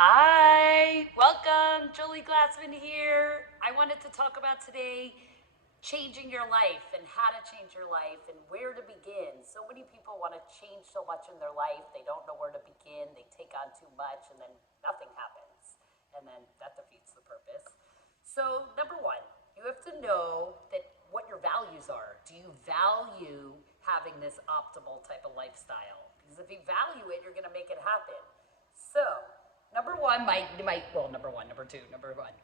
Hi, welcome. Jolie Glassman here. I wanted to talk about today changing your life and how to change your life and where to begin. So many people want to change so much in their life, they don't know where to begin, they take on too much, and then nothing happens. And then that defeats the purpose. So, number one, you have to know that what your values are. Do you value having this optimal type of lifestyle? Because if you value it, you're going to make it happen. So, number one, number two, number one.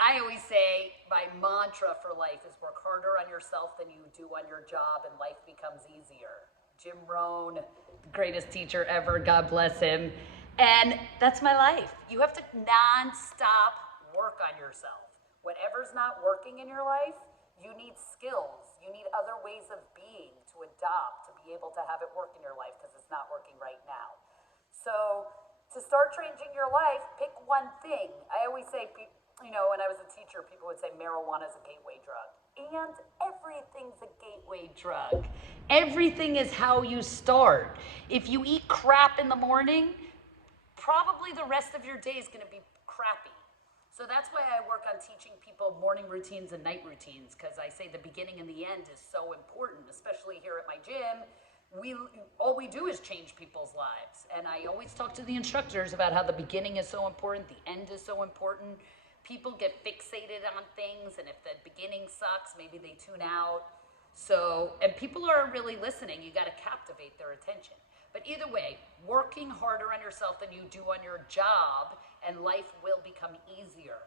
I always say my mantra for life is work harder on yourself than you do on your job, and life becomes easier. Jim Rohn, the greatest teacher ever, God bless him. And that's my life. You have to non-stop work on yourself. Whatever's not working in your life, you need skills. You need other ways of being to adopt, to be able to have it work in your life because it's not working right now. So to start changing your life, pick one thing. I always say, when I was a teacher, people would say marijuana is a gateway drug. And everything's a gateway drug. Everything is how you start. If you eat crap in the morning, probably the rest of your day is going to be crappy. So that's why I work on teaching people morning routines and night routines, because I say the beginning and the end is so important, especially here at my gym. All we do is change people's lives. And I always talk to the instructors about how the beginning is so important, the end is so important. People get fixated on things, and if the beginning sucks, maybe they tune out. And people are really listening. You got to captivate their attention. But either way, working harder on yourself than you do on your job, and life will become easier.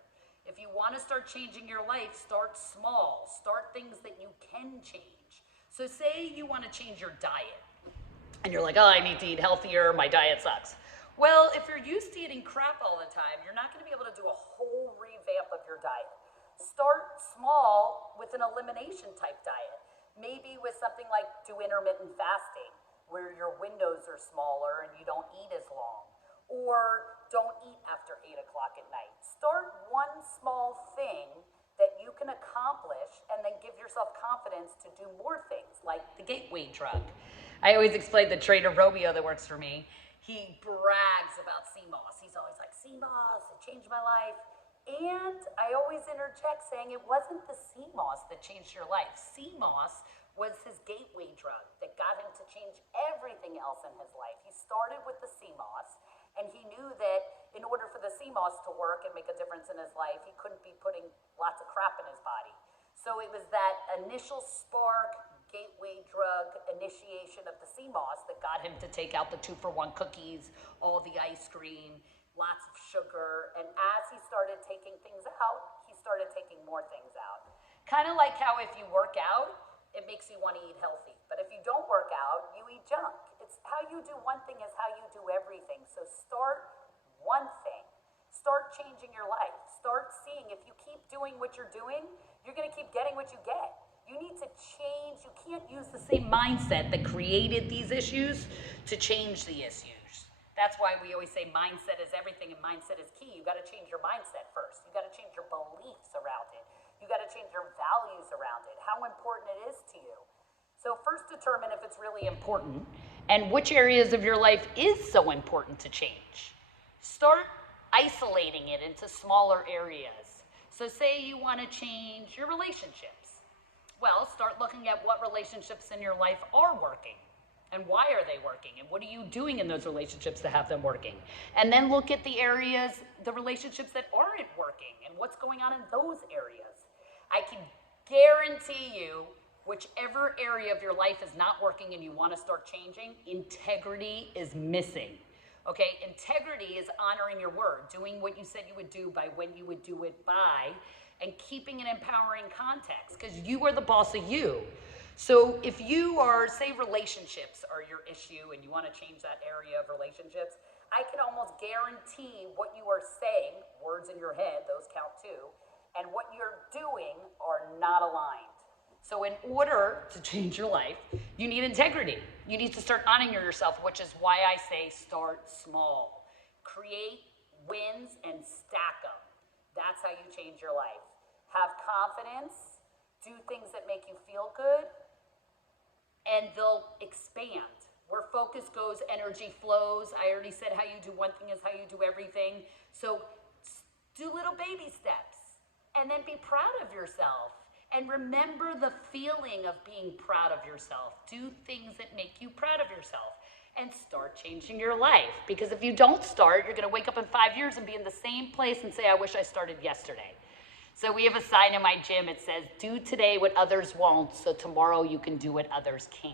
If you want to start changing your life, start small. Start things that you can change. So say you want to change your diet, and you're like, oh, I need to eat healthier, my diet sucks. Well, if you're used to eating crap all the time, you're not going to be able to do a whole revamp of your diet. Start small with an elimination type diet. Maybe with something like do intermittent fasting, where your windows are smaller and you don't eat as long. Or don't eat after 8 o'clock at night. Start one small thing that you can accomplish and then give yourself confidence to do more things, like the gateway drug. I always explain the trainer Romeo that works for me. He brags about cmos. He's always like, cmos, it changed my life. And I always interject saying it wasn't the cmos that changed your life. cmos was his gateway drug that got him to change everything else in his life. He started with the cmos, and he knew that in order for the cmos to work and make a difference in his life, he couldn't be putting lots of crap in his body. So it was that initial spark, gateway drug initiation of the cmos that got him to take out the 2-for-1 cookies, all the ice cream, lots of sugar. And as he started taking things out, he started taking more things out. Kind of like how if you work out, it makes you want to eat healthy. But if you don't work out, you eat junk. It's how you do one thing is how you do everything. So start one thing. Start changing your life. Start seeing if you keep doing what you're doing, you're going to keep getting what you get. You need to change. You can't use the same mindset that created these issues to change the issues. That's why we always say mindset is everything and mindset is key. You got to change your mindset first. You got to change your beliefs around it. You got to change your values around it, how important it is to you. So first determine if it's really important and which areas of your life is so important to change. Start isolating it into smaller areas. So say you want to change your relationships. Well, start looking at what relationships in your life are working and why are they working and what are you doing in those relationships to have them working. And then look at the areas, the relationships that aren't working and what's going on in those areas. I can guarantee you, whichever area of your life is not working and you want to start changing, integrity is missing. Okay, integrity is honoring your word, doing what you said you would do by when you would do it by, and keeping an empowering context, because you are the boss of you. So if you are, say relationships are your issue and you want to change that area of relationships, I can almost guarantee what you are saying, words in your head, those count too, and what you're doing are not aligned. So in order to change your life, you need integrity. You need to start honoring yourself, which is why I say start small. Create wins and stack them. That's how you change your life. Have confidence, do things that make you feel good, and they'll expand. Where focus goes, energy flows. I already said how you do one thing is how you do everything. So do little baby steps and then be proud of yourself. And remember the feeling of being proud of yourself. Do things that make you proud of yourself and start changing your life. Because if you don't start, you're gonna wake up in 5 years and be in the same place and say, I wish I started yesterday. So we have a sign in my gym, it says, do today what others won't, so tomorrow you can do what others can't.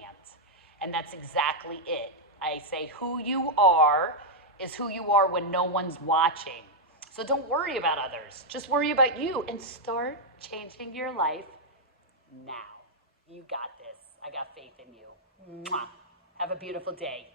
And that's exactly it. I say who you are is who you are when no one's watching. So don't worry about others, just worry about you and start changing your life now. You got this. I got faith in you. Mwah. Have a beautiful day.